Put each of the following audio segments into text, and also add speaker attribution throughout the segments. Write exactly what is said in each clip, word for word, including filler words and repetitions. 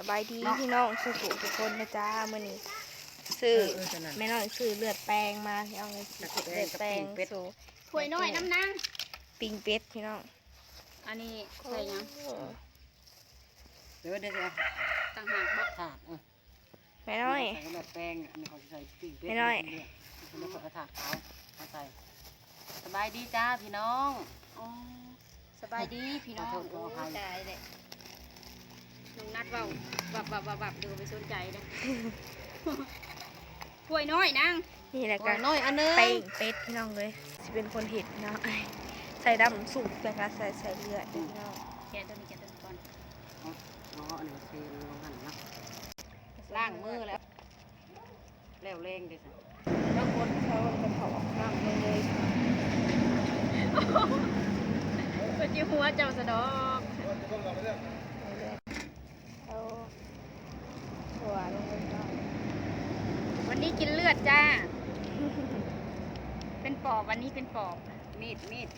Speaker 1: บายดีพี่น้องสุขุทุกคนนะจ้ามื้อนี้ซื้อแม่น้องซื้อเลือดแปลงมาเอาเงินเลือดแปลงสู่
Speaker 2: ถ้วยน้อยน้ำนาง
Speaker 1: ปิ้งเป็ดพี่น้อง
Speaker 2: อันนี้ใส่ยัง
Speaker 3: เดี๋ยวเดี๋ยว
Speaker 2: ต่างหากบ่
Speaker 3: ถาดเออ
Speaker 1: แม่น้อย
Speaker 3: ใส่แบบแป้งอันนี้เขาจะใส่ปิ้งเป็ด
Speaker 1: ไม่น้อย
Speaker 3: อันนี้เขาจะถาดเขาเขาใส่สบายดีจ้าพี่น้อง
Speaker 2: อ๋อสบายดีพี่น้อง
Speaker 3: ขอโทษขออภัย
Speaker 2: ตายเลยน้องนัดเว้าบับบับบับบับดูไปสนใจเลย ถ้วยน้อยนาง
Speaker 1: นี่แหละ
Speaker 3: ก็
Speaker 1: กัน
Speaker 3: น้อยอันนึง
Speaker 1: แป้งเป็ดพี่น้องเลยสิเป็นคนเห็ดเนาะใส่ดำสุกแล้วก็ใส่ใส่เลือดพี่น้อง
Speaker 2: แกะตัวนี้แกะตัวนี้ก่อน
Speaker 3: อ๋ออันนี้เซนลงหันนะล้างมือแล้วแล้วเร่งดิสิ
Speaker 1: บางคนเขาจะเผาออกน้ำเลย
Speaker 2: เป็นจิ้หัวเจ้าสะดอก
Speaker 1: เอาหัวลงไปก่อน
Speaker 2: วันนี้กินเลือดจ้า เป็นปอบวันนี้เป็นปอบ
Speaker 3: มีดมีด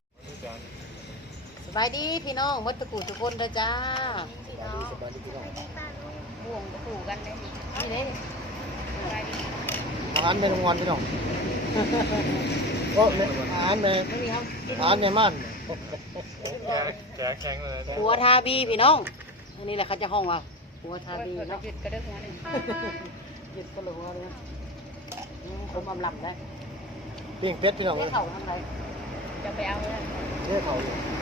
Speaker 3: สบายดีพี่น้องมัดตะกูทุกคนเด้อจ้า
Speaker 2: พี่น้องบ่วงกับผูกันเลยนี่
Speaker 3: นี่เลย
Speaker 2: สบายดี
Speaker 4: อาหารเป็นรางวัลพี่น้องก็อาหารใน
Speaker 3: ไม่มีครับ
Speaker 4: อาหารในม่าน
Speaker 5: แกแข็งเลยนะ
Speaker 3: หัวทาบีพี่น้องอันนี้แหละเขาจะห้องว่าหัวทาบี
Speaker 2: เนาะ
Speaker 3: เนาะ
Speaker 2: หยุดกระเด้อหัวหนึ่ง
Speaker 3: หยุดก็เลยหัวเลยอืมผมอำลำได้
Speaker 4: ปิ้งเป็ดพี่น้อง
Speaker 3: เรียกเขาทำไร
Speaker 2: จะไปเอาเลย
Speaker 4: เรียกเขา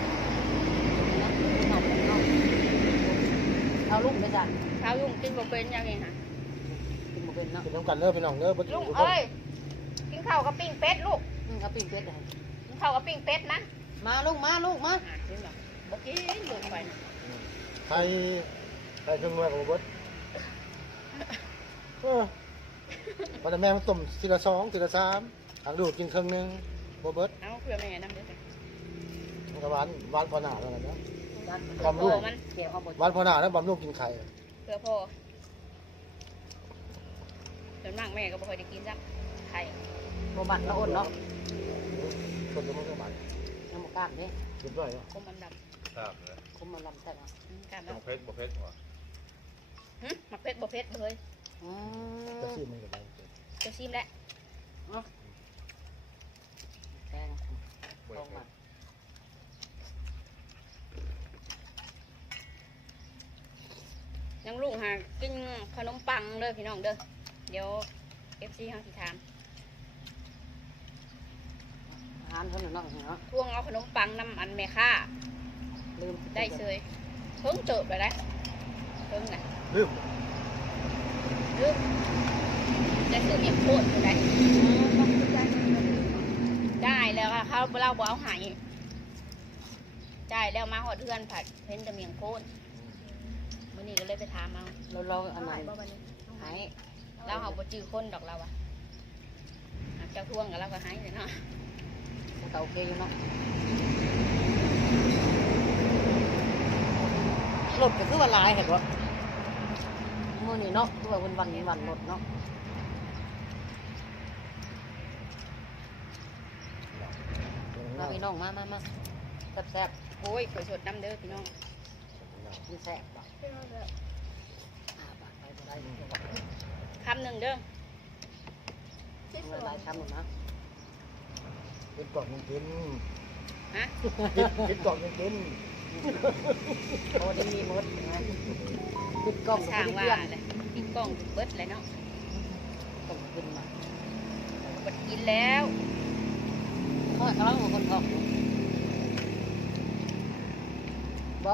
Speaker 3: เอาลุงได้จ้ะ
Speaker 2: เท้ายุ่งกินบ่เป็นยังไงฮะ
Speaker 3: กินหมูเป็นเนาะ
Speaker 4: เป็นน้ำกันเด้อพี่น้องเด้อบ่ถู
Speaker 2: ลุ
Speaker 4: ก
Speaker 2: ง
Speaker 4: ทุกคน
Speaker 2: เอ้ยกินข้าวกับปิ้งเป็ดลูก
Speaker 3: อืมเอาปิ้งเป็ดเลย
Speaker 2: กินข้าวกับปิ้งเป็ดนะ
Speaker 3: มาลูกมาลูกมา
Speaker 2: อ่ากินหรอบ่กินลูกไปนะ
Speaker 4: ใครใครเครื่องมือของเบิดเออวันแม่มันต้มทีละสองทีละสามทางดูดกินครึ่งหนึงบ่เบิด
Speaker 2: เอาเพื่อแม่น้ำเด้อ
Speaker 4: มันก็หวานหวานพอหน้าแล้วกันเนาะ
Speaker 2: เพื่อพ่อมัน
Speaker 3: เกี่ยวเอาหมด
Speaker 4: หวานพอหน้าแล้วบำรุงกินไข่
Speaker 2: เพื่อพ่อส่วนมากแม่ก็บ่ค่อยได้กินซ้ำไข่
Speaker 3: โมบัตละอ้นเนาะ
Speaker 4: คนจะมันก็หวาน
Speaker 3: น้ำหมกกล้ามนี่
Speaker 4: เรียบร้อยแล้ว
Speaker 2: คมมันด
Speaker 5: ทราบเลย
Speaker 3: คุมมาลำใส่เนาะ
Speaker 2: ำอืมกล้าม
Speaker 5: ต้
Speaker 2: แล้
Speaker 5: อ
Speaker 2: ว
Speaker 5: งเพชรบ่เพชรหัว
Speaker 2: หึมักเผ็ดบ่เผ็ดบ่เลย
Speaker 3: อื
Speaker 4: จะ
Speaker 3: ม
Speaker 4: ซีมันก็ได้
Speaker 2: จะชิมแล้ว
Speaker 3: แกง
Speaker 5: บ่
Speaker 3: ต้อง
Speaker 5: เพ
Speaker 3: มา
Speaker 5: ชร
Speaker 2: ยังลูกหากินขนมปังเด้อพี่น้องเด้อเดี๋ยว เอฟ ซี เฮาสิถาม
Speaker 3: อาหารเท่านั้นเนาะเนาะ
Speaker 2: ทวงเอาขนมปังน้ำอันแม่ค่า
Speaker 3: ลืม
Speaker 2: ได้เซยเพิ่งเติบเลยนะเพิ่งนะ
Speaker 4: ลืม
Speaker 2: ลืมได้ซื้อเมียงโคตรอยู่ได้ได้แล้วค่ะเขาเราบ่เอาใหายได้แล้วมาหอดเทือนผัดเพ้นแต่เมียงโคตรมื่อนี้ก็เลยไปถามเอา
Speaker 3: เราเราอันไหนหาย
Speaker 2: เราเอาบ่จื้อคนดอกเราอะหากเจ้าทวงกับเราก็หายเลยเนาะ
Speaker 3: มันก็โอเคอยู่เนาะรถก็คือว่าหลายเห็นบ่มื้อนี้เนาะคือว่าวันวันวันรถเนาะ มาพี่น้องมามามาแซ่บ
Speaker 2: โอ้ยข่อยสดน้ำเด้อพี่น้อง
Speaker 3: ๆมีแซ่บบ่อ่าบ่ไปบ่ได้
Speaker 2: คำหนึ่งเด้อ
Speaker 3: หลายๆคำหมดนะ
Speaker 4: กินก่อนยังกิน
Speaker 2: ฮะ
Speaker 4: กินก่อนยังกิน
Speaker 3: โอ้ได้มีหมดนะปิดกล้อง
Speaker 2: สร้างว่า
Speaker 3: เพื่อน
Speaker 2: เลยปิดกล้องเบิดเลยเนาะ
Speaker 3: ต้องขึ้นมา
Speaker 2: บดกินแล้ว
Speaker 3: เพราะกำลังของคนท้องอยู่บ่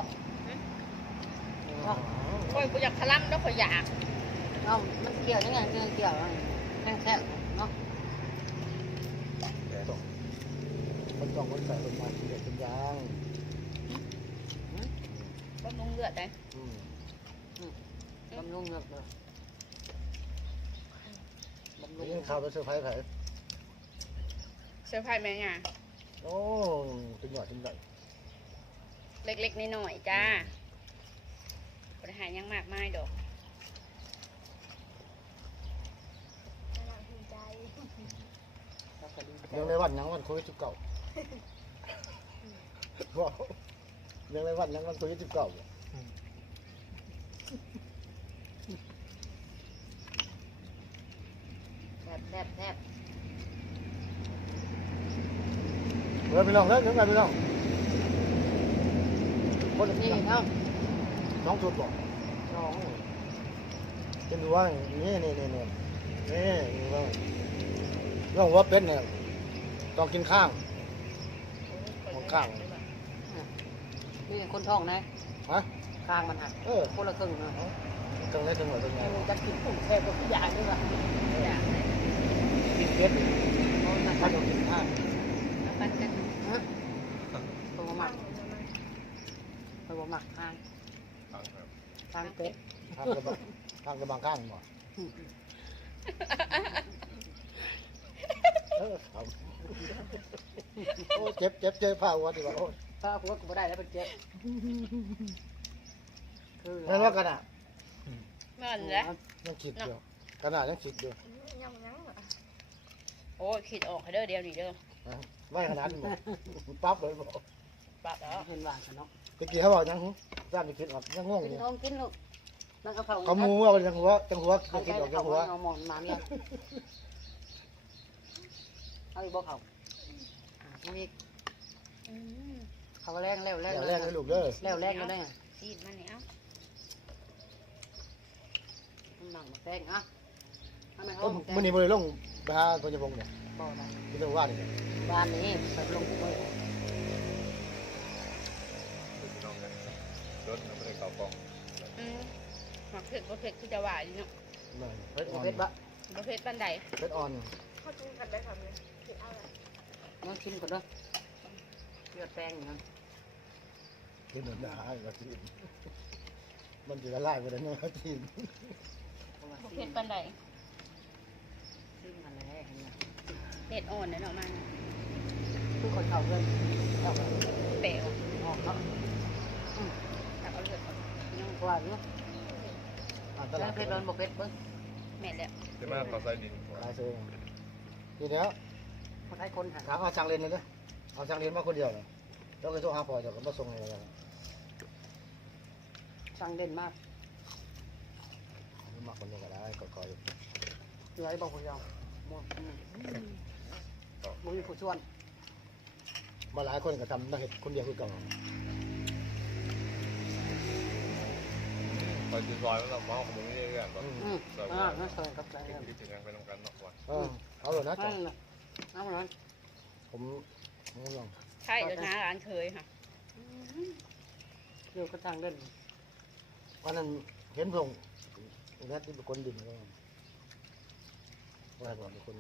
Speaker 2: ข่อยบ่อยากทะลัำแล้วข่อยอยาก
Speaker 3: เอ้ามันเกี่ยวยังไงเกี่ยวเกี่ยวแห้งแซ่บเนาะ
Speaker 4: คนต้องคนใส่ลงมาเด็ดเป็นยาง
Speaker 2: บำรุงเลือดได้
Speaker 4: อืม
Speaker 3: บำรุงเงือกเลยบำรุง
Speaker 4: นี่ข้าวไปเซอร์ไพรส์ไผ่
Speaker 2: เสื้อผ้าแม่งา
Speaker 4: โอ้ตึงหน่อยตึงหน่อย
Speaker 2: เล็กๆน้อยๆจ้าบริหารยังมากมายดอก
Speaker 3: แล้วก็ดีใจ
Speaker 4: ยังในวันยังวันโควิดสิบเก้าว้าวยังในวันยังวันโควิดสิบเก้าเออพี่น้องเด้อเดี๋ยวกันพี่น้องคน
Speaker 3: นี่
Speaker 4: นี่
Speaker 3: เอ้า
Speaker 4: น้องชุดบอก
Speaker 3: สอง
Speaker 4: จะดูว่านี่นี่นี่นี่นี่ดูว่าเรื่องว่าเป็ดเนี่ยต้องกินข้างของข้าง
Speaker 3: นี่คนท้องนะ
Speaker 4: ฮะ
Speaker 3: ข้างมันหัก
Speaker 4: เออ
Speaker 3: คนละครึ่งนะ
Speaker 4: จังไรจังหวะจังไง
Speaker 3: จะกินผงแซ่บกับผู้ใหญ่ด้วยว่ะ
Speaker 4: กินเป็ดถ้าต้องกินข้าง
Speaker 2: ปันกัน
Speaker 3: ฮะตัวหมักตัวหมักข้าง
Speaker 5: ฟังครับ
Speaker 3: ข้างเป็ด
Speaker 4: ข้างกระบะข้างกระบังข้างบ่เออครับโอ้เจ็บเจ็บเจ็บผ้าวัดดีกว่าโอ้
Speaker 3: ป้ากูว่ากูไม่ได้แล้วเป็นเจ็บคือ
Speaker 4: นั่นว่ากันอ่ะ
Speaker 2: เมื่อนั้นแหละ
Speaker 4: ยังคิดอยู่ขนาดยังคิดอยู่
Speaker 1: ยังยังเหรอ
Speaker 2: โอ้ยคิดออกให้เด้อเดียวนี่เด้อ
Speaker 4: ไม่ขนาดนั้นบ่ปั๊บเลยบอก
Speaker 2: ปรับแล้ว
Speaker 3: เห็นว่ากันเนาะ
Speaker 4: ตะกี้เขาบอกยังจ้ามจะคิดออกยังงงอ
Speaker 3: กิน
Speaker 4: ยู่
Speaker 3: ท้องกินลูกนั่งกระเพรา
Speaker 4: เขามูว่าเป็นยังหัวจังหัว
Speaker 3: เขา
Speaker 4: จะคิ
Speaker 3: ใช้
Speaker 4: ดออกยั
Speaker 3: เขา
Speaker 4: งหัว
Speaker 3: เอาหมอนมาเนี่ยเอาอีกบอกเขาอันนี้
Speaker 2: อืม
Speaker 3: เขาแรงแล้วแรง
Speaker 4: อย่าแรกเลยลูกเด้อ
Speaker 3: แล้วแรงแล้วได้ไง
Speaker 2: ซีดมันนี่เอ้า
Speaker 3: หนังแรงอ่ะทำไมเขา
Speaker 4: เอ้ยมื้อนี้บ่ได้ลงไปหาตัวจะพงเนี่ย
Speaker 3: บ่ได้
Speaker 4: ที่จังว่านี่
Speaker 3: บ้านนี้ไปลงไป
Speaker 5: คือพี่น้องกันรถเราไม่ได้เก่ากอง
Speaker 2: อืมหมักเผ็ดบ่เผ็ดคือจะหวานอยู่เนาะ
Speaker 4: นั่นเพชรอ่อน
Speaker 3: เพชรบะ
Speaker 2: บ่เผ็ดปานใด
Speaker 4: เพชรอ่อน
Speaker 1: เขากินกันได้ค่ะเนี่ยกินอะไร
Speaker 3: น้องชิมก่อนด้วยเลือดแป้งอย่างนั้น
Speaker 4: กินเหมือนอาหารก็กินมันจะละลายไปได้เนาะกิน
Speaker 2: บ่เผ็ดปานใด
Speaker 3: ชิมกันแล้วเห็นไหม
Speaker 2: เผ็ดอ่อนเด้อเนาะมัน
Speaker 3: คือคนเขาเพื่อนเขาก็
Speaker 2: เปรี้ยว
Speaker 3: ออกเนาะ
Speaker 2: ตักเอาเลือดออกยัง
Speaker 3: กว่าอยู่
Speaker 4: อ่านต
Speaker 3: แล้
Speaker 4: ลาว ด
Speaker 3: เพชรร้อนบอกเพชรเบิ้ง
Speaker 2: แม่นแล้ว
Speaker 5: ใช่ไหมเขาใส่ดิน
Speaker 4: ขายซื้อทีเดียว
Speaker 3: คนให้คนหา
Speaker 4: ถามเอาช่างเรียนเลยนะเอาช่างเรียนมาคนเดียวเลยแล้วก็โทรหาพ่อเดี๋ยวก็มาส่งให้เลย
Speaker 3: ช่างเด่นมาก
Speaker 4: มาคนเดียวก็ได้ก็คอย
Speaker 3: เหลือไอ้บอกคนเดียวมั่วมึงมีผู้ชวน
Speaker 4: มาหลายคนก็ทำนักเห็ดคนเดียวคือเก่า
Speaker 5: คอยจะซอยแล้วเราเมาของมึงนี่เรื่องแบบ
Speaker 3: อืมอ่าน่าสนกับใจ
Speaker 5: ที่ถึงกันไปทำกันนอกวัน
Speaker 4: เออเอาเลยนะ
Speaker 3: นั่
Speaker 4: จ๊ะ
Speaker 3: นแหละเอามาหน่อย
Speaker 4: ผมไม่ลอง
Speaker 2: ใช่เดี๋ยวนะร้านเคยค่ะ
Speaker 3: อยู่ก็ช่างเด่น
Speaker 4: วันนั้นเห็นพงนัดที่เป็นคนดินก็ว่าก่อนเป็นคน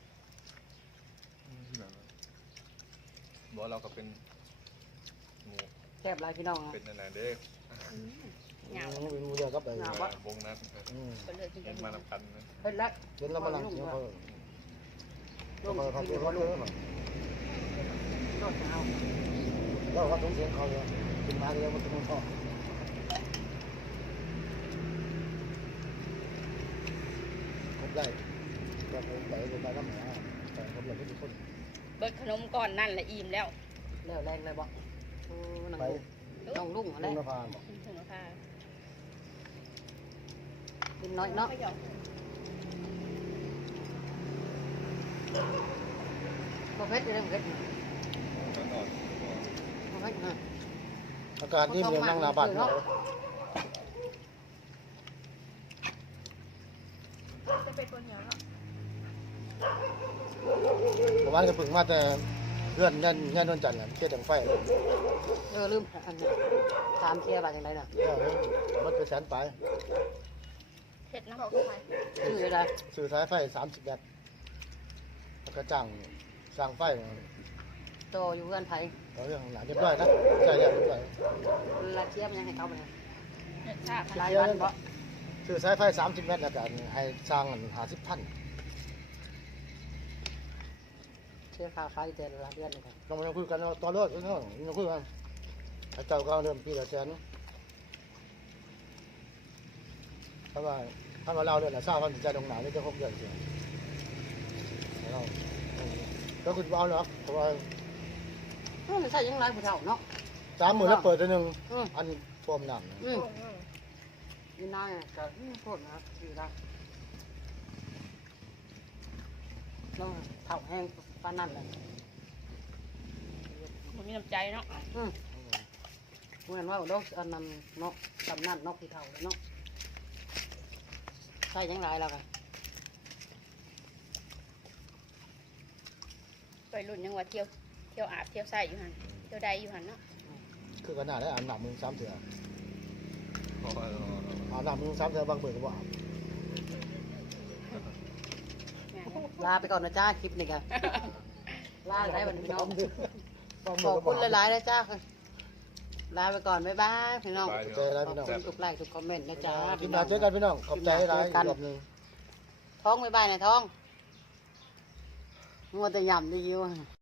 Speaker 5: บอกเราก็เป็นหมู
Speaker 3: แคบลายพี่น้อง
Speaker 5: เป็นนานๆเด็ก
Speaker 2: เหงา
Speaker 4: เป็นมูเดียวกับไป
Speaker 5: วงนั้น
Speaker 2: ก็เลยจริง
Speaker 5: ยัง
Speaker 2: ๆ
Speaker 5: มาทำกันนะ
Speaker 3: เฮ้ยละ
Speaker 4: เห็นแล้วมาลังเสียเขา
Speaker 3: ล
Speaker 4: เขา
Speaker 3: ง
Speaker 4: เขา
Speaker 3: ที่
Speaker 4: เขา
Speaker 3: อยู่
Speaker 4: เขา
Speaker 3: ว่า
Speaker 4: เย
Speaker 3: ลู
Speaker 4: อะ
Speaker 3: ก
Speaker 4: หน่อย
Speaker 3: โดดเอา
Speaker 4: แล้วว่าต้องเสียงเขาเลยกินมาเลยมันต้องพ่อครบได้ก็ไปไปไปน้ำหนาแต่ครบเลยทุกคน
Speaker 2: เบิดขนมก่อนนั่นแหละอิ่มแล้ว
Speaker 3: แล้วแรงเลยบอกโอ้นัง
Speaker 4: ไป
Speaker 3: ต้องลุ่งอะไร
Speaker 4: ลุงนภา
Speaker 2: ถึงแล้วค่ะ
Speaker 3: กินน้อยเนาะบอกเพชรอยู่เลยเพชร
Speaker 5: ก็นอน
Speaker 3: บอกเพชรนะ
Speaker 4: อากาศนี่มันนั่งหน้าบ้านเนาะ
Speaker 1: จะเป็นคนเหนียวเนาะ
Speaker 4: ประมาณก็พึ่งมาแต่เพื่อนยันยันนวลจันทร์เชื่อดังไฟ
Speaker 3: เออลืมอันนี้ถามเชียร์บาดอย่างไรน่ะ
Speaker 4: มันเป็นแสนไป
Speaker 2: เผ็ดนะ
Speaker 1: บอกใคร
Speaker 3: ชื่ออะไร
Speaker 4: สื่อสายไฟสามสิบแบตแล้วก็จ้างจ้างไฟ
Speaker 3: โตอยู่เพื่อนไผ่
Speaker 4: เราเรื่องหลานเรียบร้อยนะใช่เรียบร้อย
Speaker 3: ลาเชียร์มันยังให้เขาไปเลย
Speaker 2: เผ็ดชา
Speaker 3: ลายวันเพราะ
Speaker 4: สื่อสายไฟสามสิบแบตแล้วกันให้สร้างหาสิบพัน
Speaker 3: เชียร์คาไฟเจอลาเดือนเลยครับ
Speaker 4: เรามาคุยกันตอนรถเนาะเราคุยกันไอ้เจ้าก็เริ่มปีละแสนเพราะว่าถ้ามาเล่าเรื่องละทราบว่าจะตรงไหนนี่จะคงเดือนเสียเราก็คุณเอาเนาะเพราะว่า
Speaker 3: มันใช่ยังไรผู้เฒ่าเนาะ
Speaker 4: สามหมื่นแล้วเปิดตัวหนึ่ง
Speaker 3: อืม
Speaker 4: อันโฟมหนัง
Speaker 3: อืม
Speaker 1: โอ้ย
Speaker 3: นี่นายก็โทษนะครับอยู่ได้ต้องเฒ่าแห้งปานนั่นเลย
Speaker 2: ผมมีน้ำใจเนาะ
Speaker 3: อืมเหมือนว่าดอกอันนั้นเนาะตำนั่นนกที่เท่าเลยเนาะใช่ยังไรแล้วกัน
Speaker 2: ไปรุ่นยังว่าเที่ยวเที่ยวอาบเที่ยวใส่อยู่หันเที่ยวใดอยู่หันเนาะ
Speaker 4: คือขนาดได้อาบน้ำมึงซ้ำเถื่อ
Speaker 5: พอแล้ว
Speaker 4: อาบน้ำมึงซ้ำเถื่อบางเบิกก็บ่อาบ
Speaker 2: แม่น
Speaker 3: ลาไปก่อนนะจ้าคลิปนี้กันลาได้วันพี่น้อง
Speaker 4: ต้อง
Speaker 3: ขอบคุณหลายๆนะจ้าลาไปก่อนบ๊ายบายพี่น้อง
Speaker 5: ไป
Speaker 4: เจอแล้วพี่น้อง
Speaker 3: ขอบคุณทุกไลค์ทุกคอมเมนต์นะจ้า
Speaker 4: กินมาเจอกันพี่น้องขอบใจหลายอีกรอบหนึง
Speaker 3: ท้องบ๊ายบายนะท้องมัวแต่ยำได้อยิว